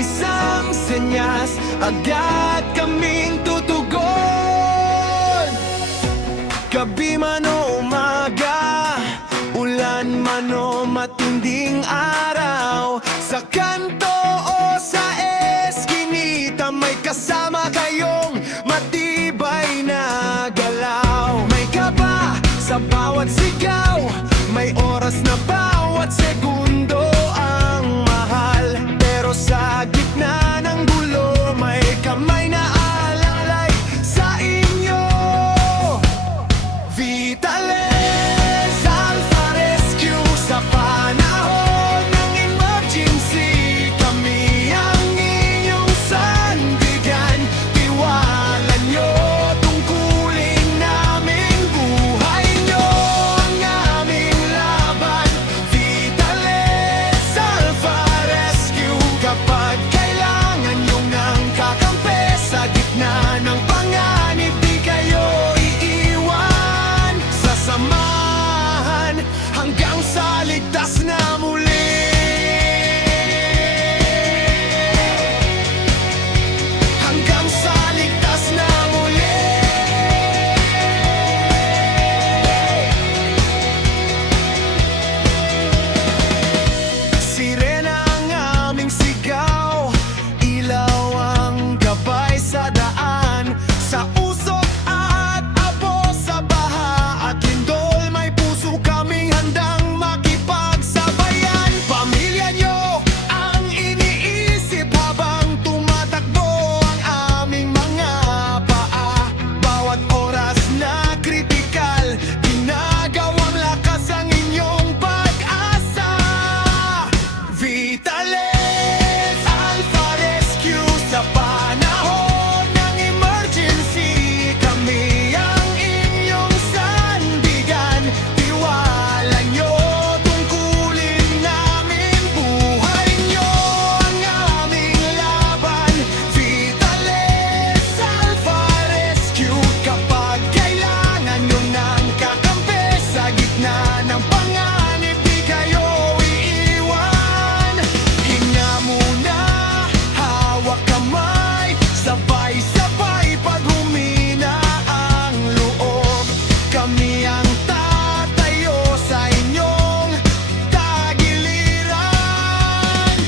isang senyas, agad kaming tutugon. Gabi man o umaga, ulan man o matinding araw, sa kanto o sa eskinita, may kasama kayong matibay na galaw. May kaba sa bawat sigaw, may oras na bawat segundo ang mahal. Pero sa gitna ng gulo, may kamay na alalay sa inyo. Vitales Alpha Rescue, sa panahon ng emergency, kami ang inyong sandigan. Tiwala nyo, tungkulin namin buhay nyo, ang aming laban. Vitales Alpha Rescue, kapag kailangan nyo ng kakampi, sa gitna ng panganib, di kayo iiwan. Sasamahan hanggang sa ligtas na muli. Hanggang sa ligtas na muli. Sirena ang aming sigaw, ilaw ang gabay sa daan, sa usok at abo, sa baha at lindol, may puso kaming handang makipagsabayan. Pamilya nyo ang iniisip habang tumatakbo ang aming mga paa. Bawat oras na kritikal, ginagawang lakas ang inyong pag-asa. Vitales Alpha Rescue, sa panahon ng emergency, kami ang inyong sandigan. Tiwala nyo, tungkulin namin buhay nyo, ang aming laban. Vitales Alpha Rescue, kapag kailangan nyo ng kakampi, sa gitna ng panganib, di kayo iiwan. Hinga muna, hawak kamay, sabay-sabay pag humina ang loob. Kami ang tatayo sa inyong tagiliran.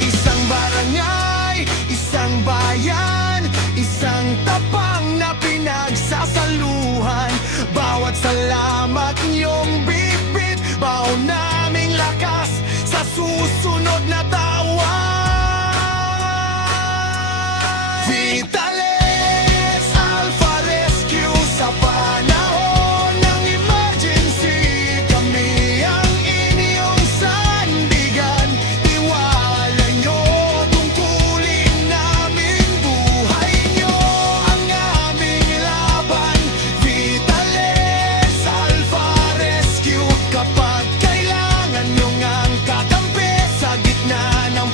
Isang barangay, isang bayan, isang tapang na pinagsasaluhan. Bawat salamat niyong bitbit, baon naming lakas sa susunod na tawan. Vitales Alpha Rescue, sa panahon ng emergency, kami ang inyong sandigan. Tiwala nyo, tungkulin namin buhay nyo, ang aming laban. Vitales Alpha Rescue, kapag kailangan nyo ngang kakampi, sa gitna ng